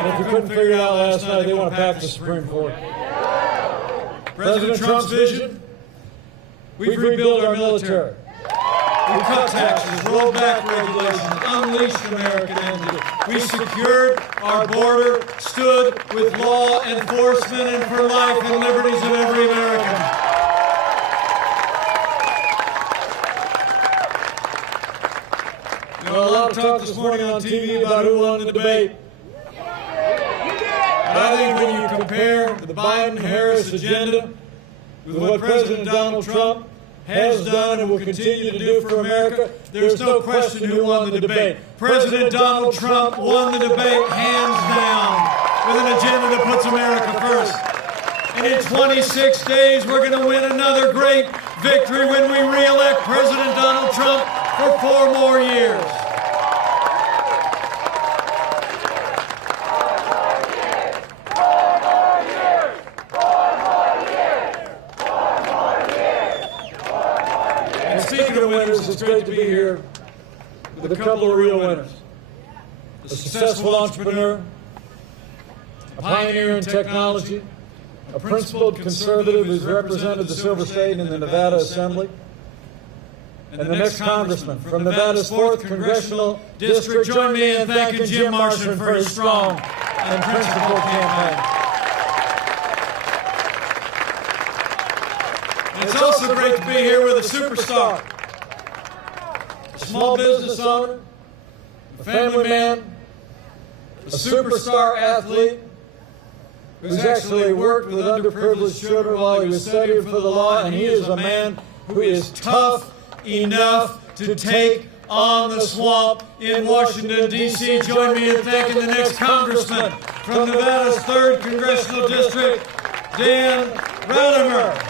And if you couldn't figure it out last night, they want to pack the Supreme Court. President Trump's vision? We've rebuilt our military. We cut taxes, rolled back regulations, unleashed American energy. We secured our border, stood with law enforcement and for life and liberties of every American. You know, a lot of talk this morning on TV about who won the debate. But I think when you compare the Biden-Harris agenda with what President Donald Trump has done and will continue to do for America, there's no question who won the debate. President Donald Trump won the debate hands down with an agenda that puts America first. And in 26 days, we're going to win another great victory when we re-elect President Donald Trump for 4 more years. It's great to be here with a couple of real winners. A successful entrepreneur, a pioneer in technology, a principled conservative who's represented the Silver State in the Nevada Assembly, and the next congressman from Nevada's 4th Congressional District. Join me in thanking Jim Marsden for his strong and principled campaign. And it's also great to be here with a superstar. Small business owner, a family man, a superstar athlete who's actually worked with underprivileged children while he was studying for the law, and he is a man who is tough enough to take on the swamp in Washington, D.C. Join me in thanking the next congressman from Nevada's 3rd Congressional District, Dan Raudimer.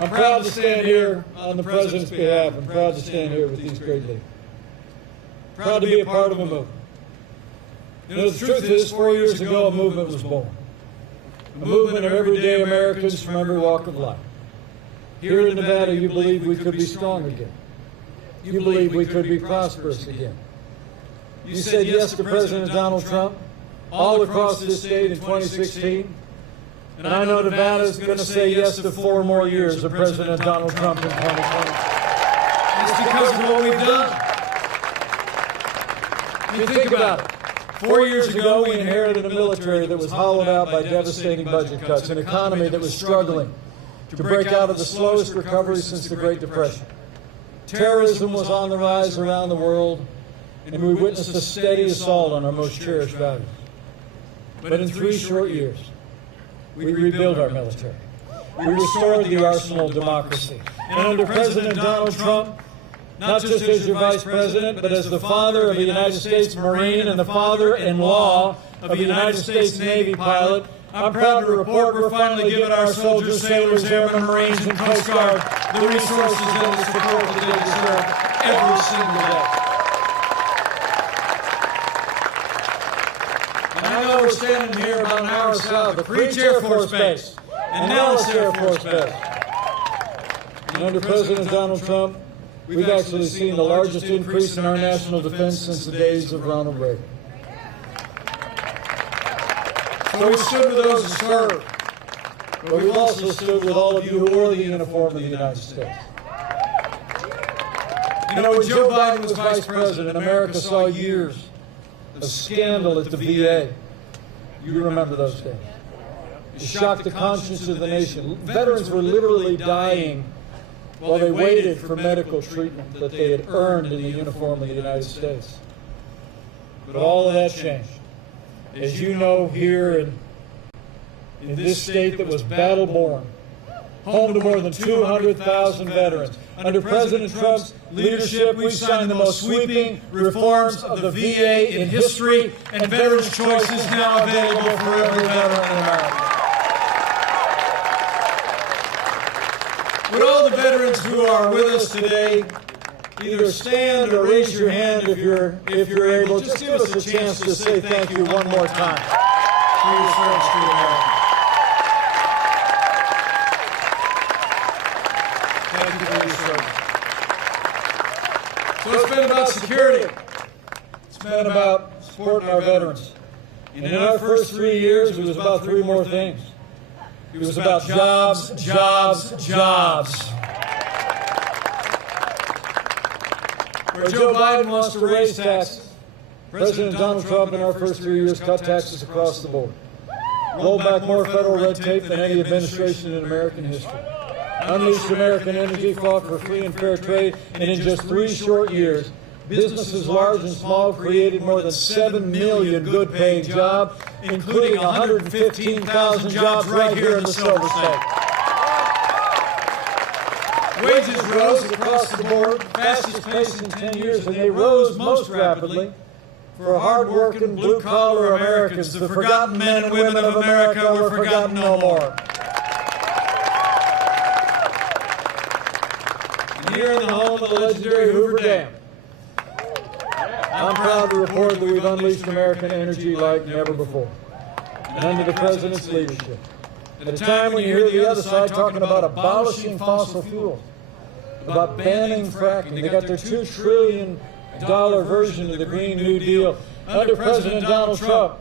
I'm proud to stand here on the President's behalf. I'm proud to stand here with these great leaders. Proud to be a part of a movement. You know, the truth is, 4 years ago, a movement was born. A movement of everyday Americans from every walk of life. Here in Nevada, you believe we could be strong again. You believe we could be prosperous again. You said yes to President Donald Trump all across this state in 2016. And I know Nevada is going to say yes to 4 more years of President Donald Trump in 2020. It's because of what we've done. I mean, think about it. 4 years ago, we inherited a military that was hollowed out by devastating budget cuts, an economy that was struggling to break out of the slowest recovery since the Great Depression. Terrorism was on the rise around the world, and we witnessed a steady assault on our most cherished values. But in 3 short years, we rebuilt our military. We restored the arsenal of democracy. And under President Donald Trump, not just as your vice president, but as the father of a United States Marine and the father-in-law of a United States Navy pilot, I'm proud to report we're finally giving our soldiers, sailors, airmen, Marines, and Coast Guard the resources and the support that they deserve every single day. And I know we're standing here about an hour south of Creech Air Force Base and Nellis Air Force Base. And under President Donald Trump, we've actually seen the largest increase in our national defense since the days of Ronald Reagan. So we stood with those who served, but we've also stood with all of you who wore the uniform of the United States. You know, when Joe Biden was vice president, America saw years of scandal at the VA. You remember those days. It shocked the conscience of the nation. Veterans were literally dying while they waited for medical treatment that they had earned in the uniform of the United States. But all of that changed. As you know, here in this state that was battle-born, home to more than 200,000 veterans, under President Trump's leadership, we've signed the most sweeping reforms of the VA in history, and Veterans Choice is now available for every veteran in America. Would all the veterans who are with us today either stand or raise your hand if you're able? Just give us a chance to say thank you one more time for your service to America. Thank you for your service. So it's been about security. It's been about supporting our veterans. And in our first 3 years, it was about three more things. It was about jobs, jobs, jobs. Where Joe Biden wants to raise taxes, President Donald Trump in our first 3 years cut taxes across the board, rolled back more federal red tape than any administration in American history, unleashed American energy, fought for free and fair trade, and in just 3 short years, businesses large and small created more than 7 million good-paying jobs, including 115,000 jobs right here in the Silver State. Wages rose across the board, fastest pace in 10 years, and they rose most rapidly for hard-working, blue-collar Americans. The forgotten men and women of America were forgotten no more. And here in the home of the legendary Hoover Dam, I'm proud to report that we've unleashed American energy like never before, and under the President's leadership. At a time when you hear the other side talking about abolishing fossil fuels, about banning fracking, they got their $2 trillion version of the Green New Deal. Under President Donald Trump,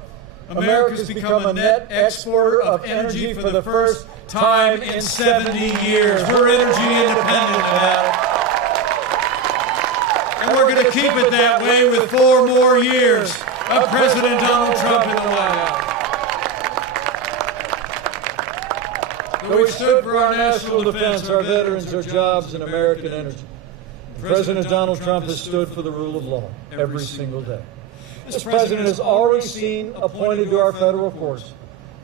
America's become a net exporter of energy for the first time in 70 years. We're energy independent now. And we're going to keep it that way with 4 more years of President Donald Trump in the White House. So we stood for our national defense, our veterans, our jobs, and American energy. President Donald Trump has stood for the rule of law every single day. This president has already appointed to our federal courts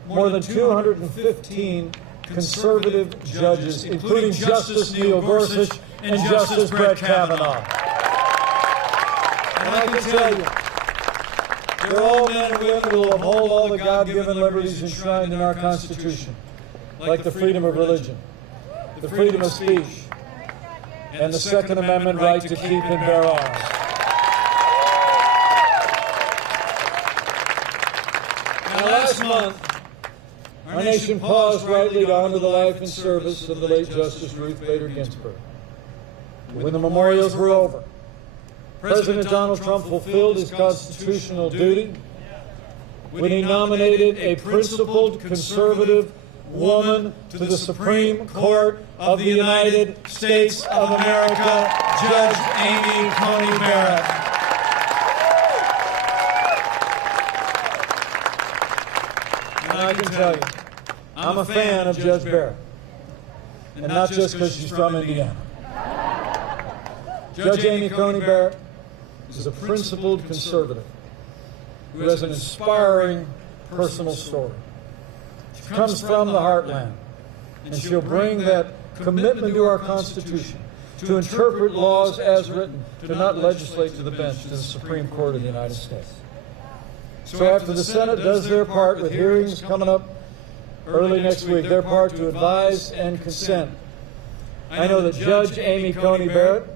more than 215 conservative judges, including Justice Neil Gorsuch and Justice Brett Kavanaugh. And I can tell you, they're all men and women who will uphold all the God-given liberties enshrined in our Constitution, like the freedom of religion, the freedom of speech, and the Second Amendment right to keep and bear arms. Now, last month, our nation paused rightly to honor the life and service of the late Justice Ruth Bader Ginsburg. When the memorials were over, President Donald Trump fulfilled his constitutional duty when he nominated a principled conservative woman to the Supreme Court of the United States of America, Judge Amy Coney Barrett. And I can tell you, I'm a fan of Judge Barrett, and not just because she's from Indiana. Judge Amy Coney Barrett is a principled conservative who has an inspiring personal story. She comes from the heartland, and she'll bring that commitment to our Constitution, to interpret laws as written, to not legislate to the bench, to the Supreme Court of the United States. So after the Senate does their part, with hearings coming up early next week, their part to advise and consent, I know that Judge Amy Coney Barrett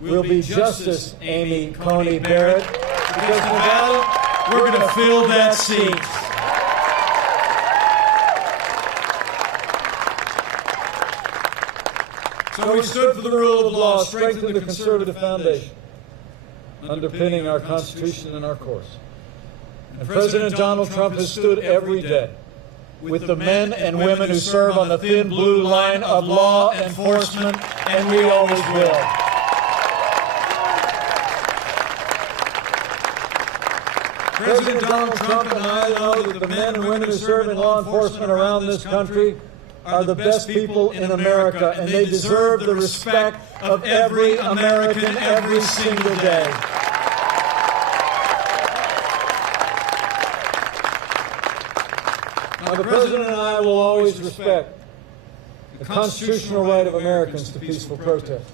will be Justice Amy Coney Barrett, because Nevada, we're going to fill that seat. So we stood for the rule of law, strengthened the conservative foundation, underpinning our Constitution and our course. And President Donald Trump has stood every day with the men and women who serve on the thin blue line of law enforcement, and we always will. President Donald Trump and I know that the men and women who serve in law enforcement around this country are the best people in America, and they deserve the respect of every American every single day. Now, the President and I will always respect the constitutional right of Americans to peaceful protest.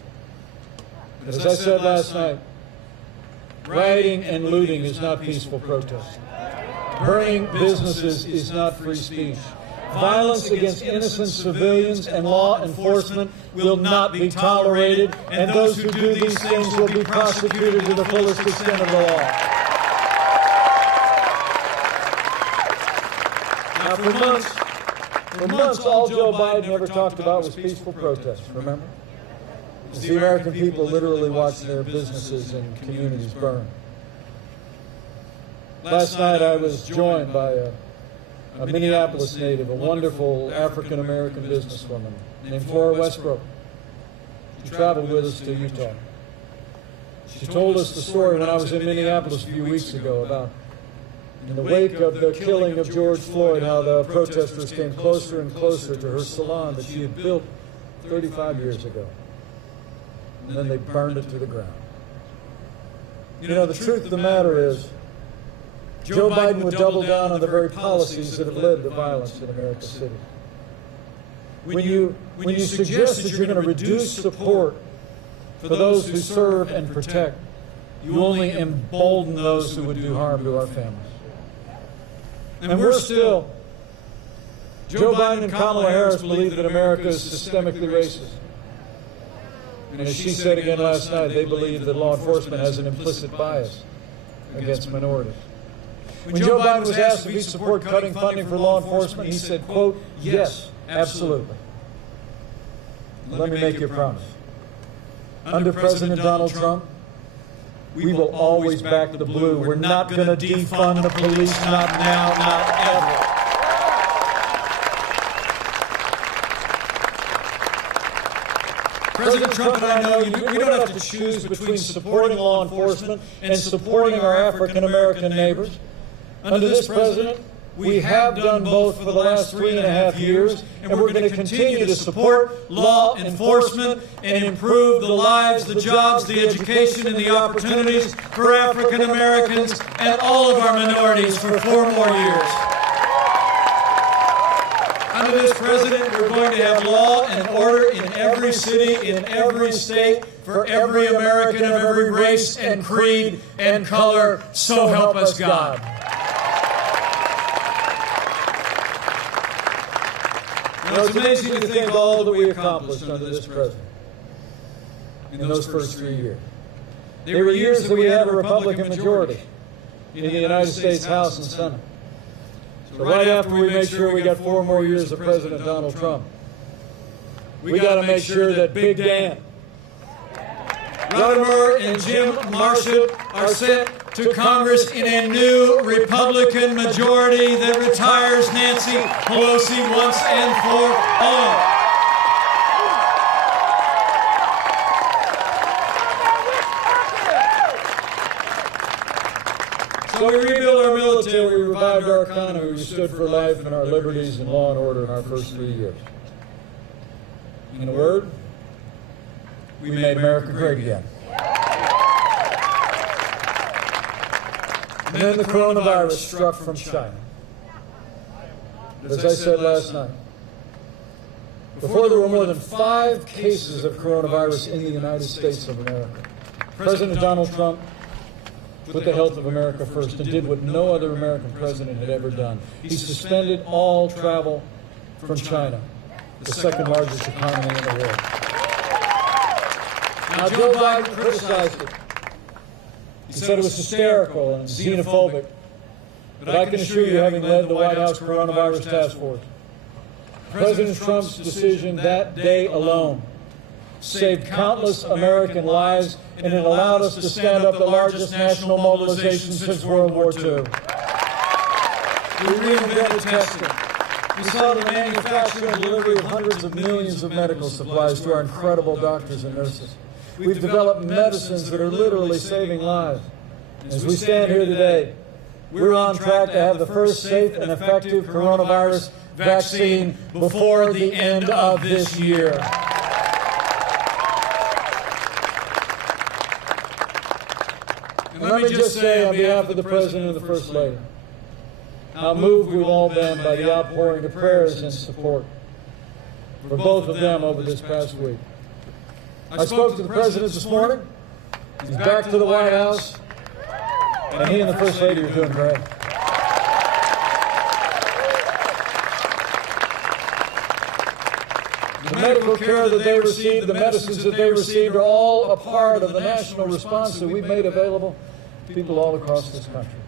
But as I said last night, rioting and looting is not peaceful protest. Burning businesses is not free speech. Violence against innocent civilians and law enforcement will not be tolerated, and those who do these things will be prosecuted to the fullest extent of the law. Now, for For months, all Joe Biden ever talked about was peaceful protest, remember? As the American people literally watched their businesses and communities burn. Last night I was joined by a Minneapolis native, a wonderful African-American businesswoman named Flora Westbrook. She traveled with us to Utah. She told us the story when I was in Minneapolis a few weeks ago about, in the wake of the killing of George Floyd, how the protesters came closer and closer to her salon that she had built 35 years ago. And then they burned it to the ground. You know, the truth of the matter is, Joe Biden would double down on the very policies that have led to violence in America's cities. When you suggest that you're going to reduce support for those who serve and protect, you only embolden those who would do harm to our families. And we're still, Joe Biden and Kamala Harris believe that America is systemically racist. And as she said again last night, they believe that law enforcement has an implicit bias against minorities. When Joe Biden was asked if he supported cutting funding for law enforcement, he said, quote, "Yes, absolutely." Let me make you a promise. Under President Donald Trump, we will always back the blue. We're not going to defund the police, not now, not ever. President Trump and I know we don't have to choose between supporting law enforcement and supporting our African-American neighbors. Under this president, we have done both for the last 3.5 years, and we're going to continue to support law enforcement and improve the lives, the jobs, the education, and the opportunities for African Americans and all of our minorities for 4 more years. Under this president, we're going to have law and order in every city, in every state, for every American of every race and creed and color, so help us God. You know, it's amazing to think of all that we accomplished under this president in those first 3 years. They were years that we had a Republican majority in the United States House and Senate. So right after we made sure we got 4 more years of President Donald Trump, we got to make sure that Big Dan, Rutherford, and Jim Marshall are sent to Congress in a new Republican majority that retires Nancy Pelosi once and for all. So we rebuilt our military, we revived our economy, we stood for life and our liberties and law and order in our first 3 years. In a word, we made America great again. And then the coronavirus struck from China. As I said last night, before there were more than 5 cases of coronavirus in the United States of America, President Donald Trump put the health of America first and did what no other American president had ever done. He suspended all travel from China, the second largest economy in the world. Now, Joe Biden criticized it. He said it was hysterical and xenophobic. But I can assure you, having led the White House Coronavirus Task Force, President Trump's decision that day alone saved countless American lives, and it allowed us to stand up the largest national mobilization since World War II. We reinvented testing. We saw the manufacture and delivery of hundreds of millions of medical supplies to our incredible doctors and nurses. We've developed medicines that are literally saving lives. As we stand here today, we're on track to have the first safe and effective coronavirus vaccine before the end of this year. And let me just say on behalf of the President and the First Lady, how moved we've all been by the outpouring of prayers and support for both of them over this past week. I spoke to the President this morning. He's back to the White House, and he and the First Lady are doing great. The medical care that they received, the medicines that they received are all a part of the national response that we've made available to people all across this country.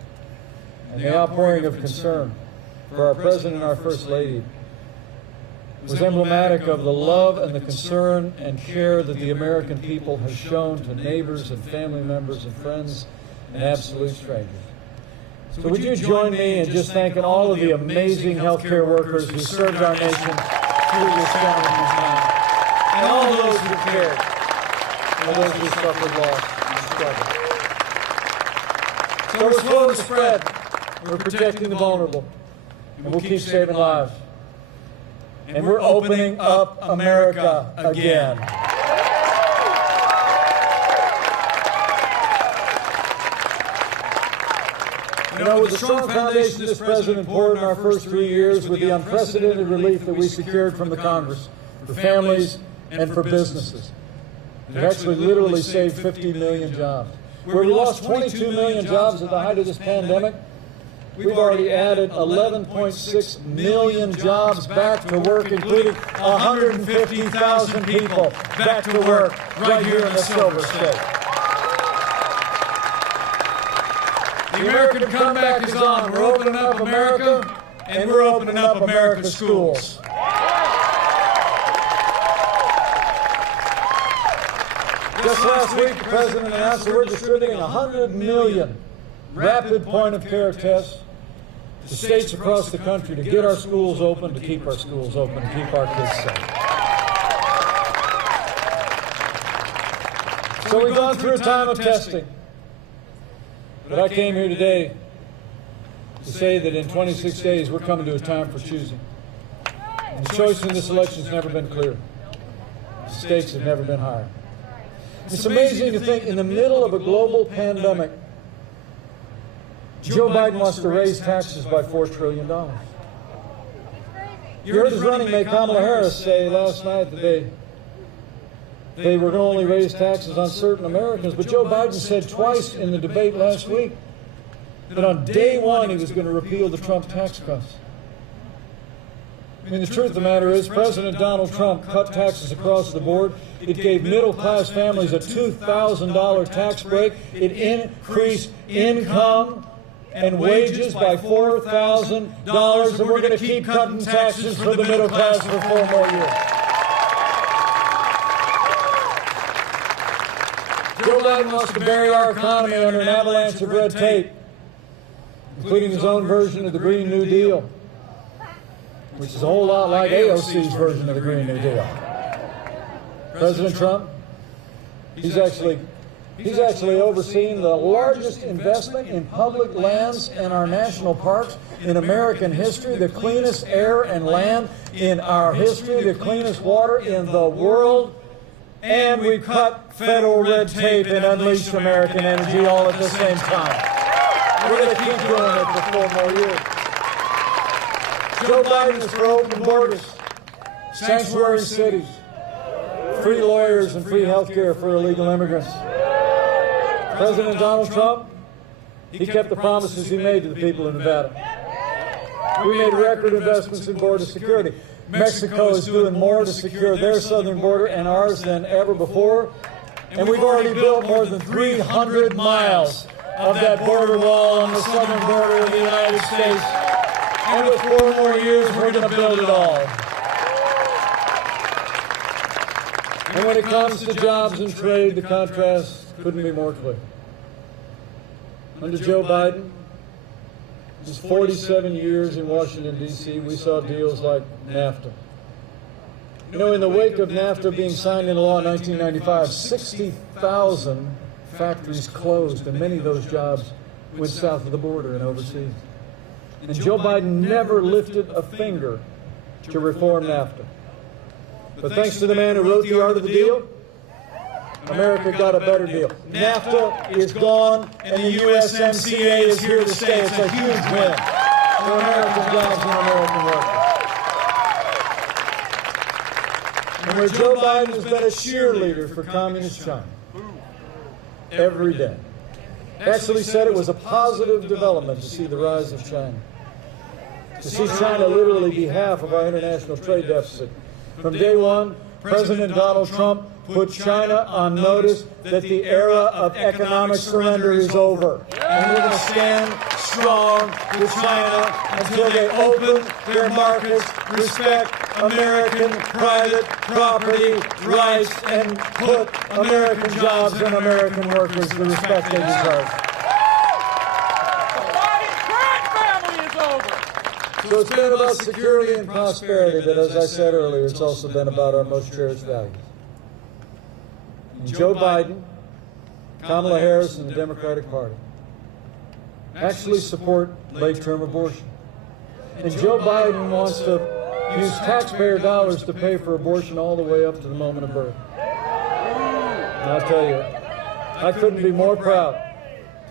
And the outpouring of concern for our President and our First Lady was emblematic of the love and the concern and care that the American people has shown to neighbors and family members and friends and absolute strangers. So would you join me in just thanking all of the amazing healthcare workers who served our nation through this challenging time, and all those who cared, and those who suffered loss and struggle. So we're slow to spread. We're protecting the vulnerable, and we'll keep saving lives. And we're opening up America again. You know, with the strong foundation this President poured in our first 3 years, with the unprecedented relief that we secured from the Congress for families and for businesses, it actually literally saved 50 million jobs. Where we lost 22 million jobs at the height of this pandemic, we've already added 11.6 million jobs back to work, including 150,000 people back to work right here in the Silver State. The American comeback is on. We're opening up America, and we're opening up America's schools. Just last week, the President announced that we're distributing 100 million rapid point-of-care tests to states across the country to get our schools open, to keep our schools open, to keep our kids safe. So we've gone through a time of testing. But I came here today to say that in 26 days, we're coming to a time for choosing. And the choice in this election has never been clearer. The stakes have never been higher. It's amazing to think in the middle of a global pandemic, Joe Biden wants to raise taxes by $4 trillion. You heard his running mate Kamala Harris say last night that they were going to only raise taxes on certain Americans, but Joe Biden said twice in the debate last week that on day one he was going to repeal the Trump tax cuts. I mean, the truth of the matter is, President Donald Trump cut taxes across the board. It gave middle-class families a $2,000 tax break. It increased income and wages by $4,000, and we're going to keep cutting taxes for the middle class for 4 more years. Joe Biden wants to bury our economy under an avalanche of red tape, including his own version of the Green New Deal, which is a whole lot like AOC's version of the Green New Deal. President Trump, he's actually overseeing the largest investment in public lands and our national parks in American history, the cleanest air and land in our history, the cleanest water in the world, and we cut federal red tape and unleashed American energy all at the same time. We're going to keep doing it for 4 more years. Joe Biden is for open borders, sanctuary cities, free lawyers, and free health care for illegal immigrants. President Donald Trump, he kept the promises he made to the people of Nevada. We made record investments in border security. Mexico is doing more to secure their southern border and ours than ever before. And we've already built more than 300 miles of that border wall on the southern border of the United States. And with 4 more years, we're going to build it all. And when it comes to jobs and trade, the contrast couldn't be more clear. Under Joe Biden, just 47 years in Washington, D.C., we saw deals like NAFTA. You know, in the wake of NAFTA being signed into law in 1995, 60,000 factories closed, and many of those jobs went south of the border and overseas. And Joe Biden never lifted a finger to reform NAFTA. But thanks to the man who wrote The Art of the Deal, America got a better deal. NAFTA is gone, and the USMCA is here to stay. It's a huge win for American jobs and American workers. And where Joe Biden has been a cheerleader for communist China every day. Actually said it was a positive development to see the rise of China. To see China literally be half of our international trade deficit. From day one, President Donald Trump put China on notice that the era of economic surrender is over. And we're going to stand strong with China until they open their markets, respect American private property rights, and put American jobs and American workers the respect they deserve. So it's been about security and prosperity, but as I said earlier, it's also been about our most cherished values. And Joe Biden, Kamala Harris, and the Democratic Party actually support late-term abortion. And Joe Biden wants to use taxpayer dollars to pay for abortion all the way up to the moment of birth. And I'll tell you, I couldn't be more proud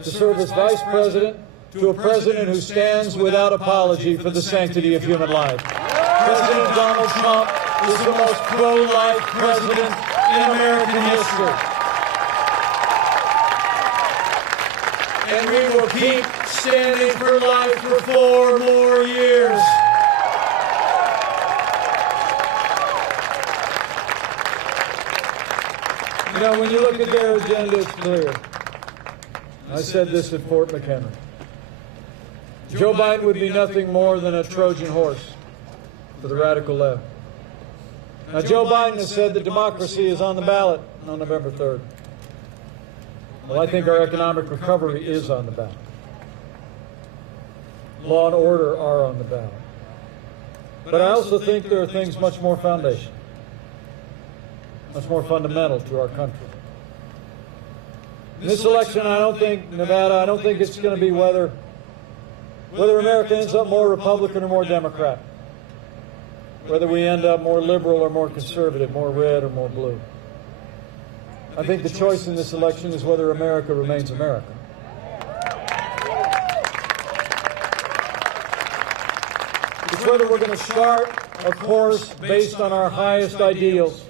to serve as Vice President to a president who stands without apology for the sanctity of human life. President Donald Trump is the most pro-life president in American history. And we will keep standing for life for 4 more years. You know, when you look at their agenda, it's clear. I said this at Fort McHenry. Joe Biden would be nothing more than a Trojan horse for the radical left. Now, Joe Biden has said that democracy is on the ballot on November 3rd. Well, I think our economic recovery is on the ballot. Law and order are on the ballot. But I also think there are things much more foundational, much more fundamental to our country. In this election, I don't think it's going to be whether America ends up more Republican or more Democrat, whether we end up more liberal or more conservative, more red or more blue. I think the choice in this election is whether America remains America. It's whether we're going to start a course based on our highest ideals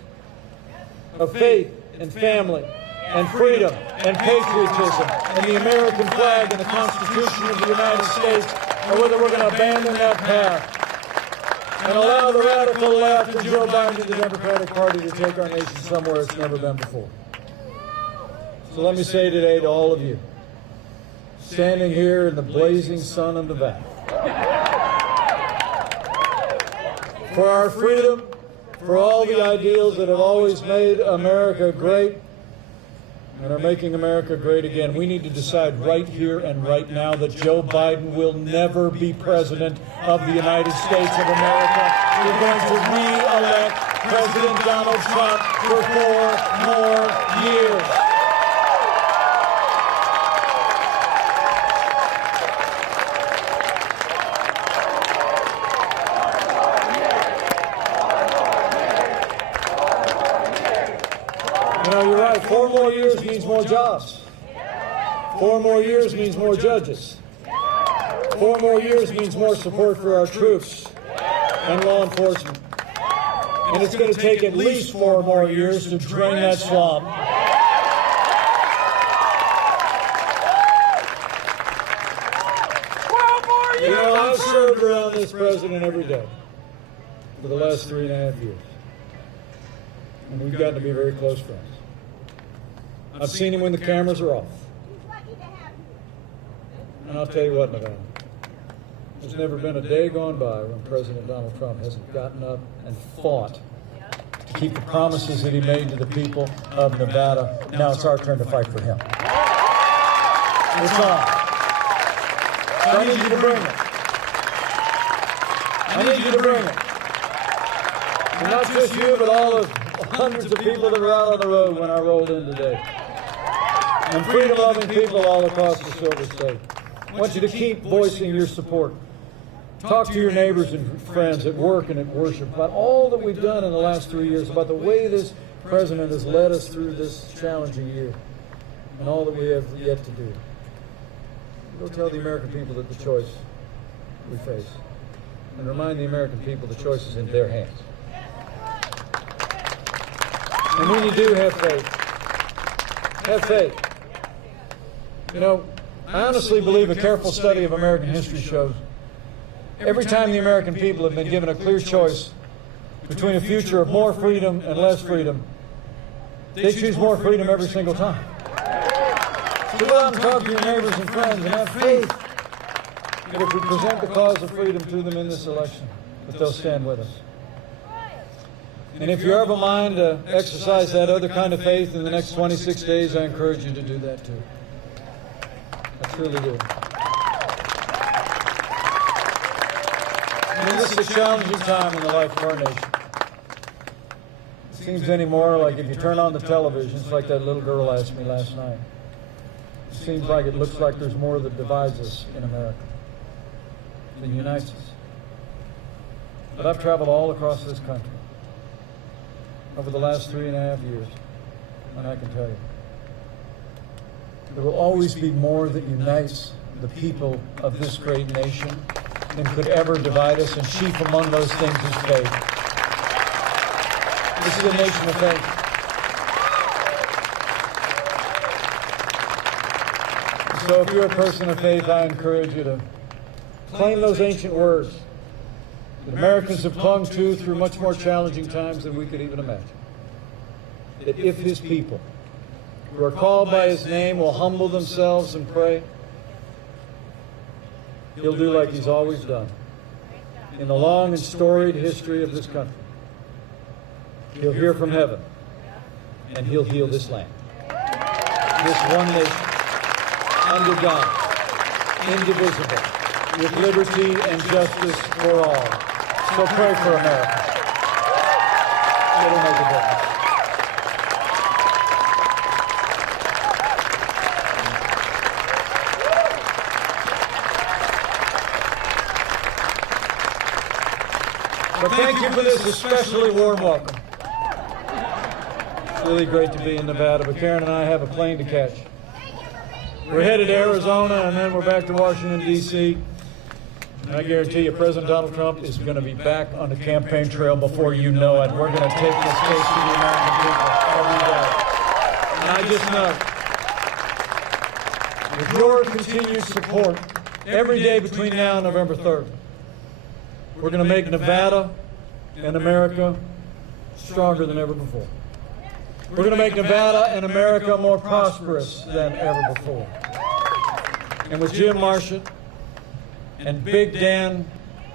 of faith and family and freedom and patriotism and the American flag and the Constitution of the United States, or whether we're going to abandon that path and allow the radical left and Joe Biden and the Democratic Party to take our nation somewhere it's never been before. So let me say today to all of you, standing here in the blazing sun of Nevada, for our freedom, for all the ideals that have always made America great and are making America great again, we need to decide right here and right now that Joe Biden will never be president of the United States of America. We're going to re-elect President Donald Trump for 4 more years. You know, you're right. 4 more years means more jobs. 4 more years means more judges. 4 more years means more support for our troops and law enforcement. And it's going to take at least 4 more years to drain that swamp. You know, I've served around this president every day for the last 3.5 years. And we've gotten to be very close friends. I've seen him when the cameras are off. And I'll tell you what, Nevada, there's never been a day gone by when President Donald Trump hasn't gotten up and fought to keep the promises that he made to the people of Nevada. Now it's our turn to fight for him. It's on. So I need you to bring it. I need you to bring it. And not just you, but all of hundreds of people that were out on the road when I rolled in today. And freedom-loving people all across the Silver State. I want you to keep voicing your support. Talk to your neighbors and friends at work and at worship about all that we've done in the last 3 years, about the way this president has led us through this challenging year, and all that we have yet to do. Go tell the American people that the choice we face, and remind the American people the choice is in their hands. And when you do have faith, have faith. You know, I honestly believe a careful study of American history shows every time the American people have been given a clear choice between a future of more freedom and less freedom, they choose more freedom every single time. So go out and talk to your neighbors and friends and have faith that if we present the cause of freedom to them in this election, that they'll stand with us. And if you're of a mind to exercise that other kind of faith in the next 26 days, I encourage you to do that too. I truly do. I mean, this is a challenging time in the life of our nation. It seems anymore like if you turn on the television, it's like that little girl asked me last night. It seems like it looks like there's more that divides us in America than unites us. But I've traveled all across this country over the last 3.5 years, and I can tell you, there will always be more that unites the people of this great nation than could ever divide us, and chief among those things is faith. This is a nation of faith. So if you're a person of faith, I encourage you to claim those ancient words that Americans have clung to through much more challenging times than we could even imagine. That if his people, who are called by his name, will humble themselves and pray, he'll do like he's always done in the long and storied history of this country. He'll hear from heaven, and he'll heal this land. This one nation, under God, indivisible, with liberty and justice for all. So pray for America. It'll make a difference. But thank you for this especially warm welcome. It's really great to be in Nevada, but Karen and I have a plane to catch. We're headed to Arizona, and then we're back to Washington, D.C. And I guarantee you, President Donald Trump is going to be back on the campaign trail before you know it. We're going to take this case to the American people every day. And I just know, with your continued support, every day between now and November 3rd, we're going to make Nevada and America stronger than ever before. We're going to make Nevada and America more prosperous than ever before. And with Jim Marsha and Big Dan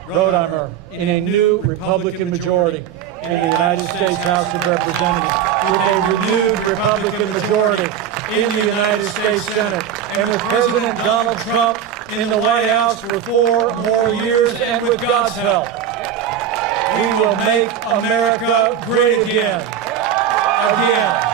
Rotheimer in a new Republican majority in the United States House of Representatives, with a renewed Republican majority in the United States Senate, and with President Donald Trump in the White House for 4 more years, and with God's help, we will make America great again. Again.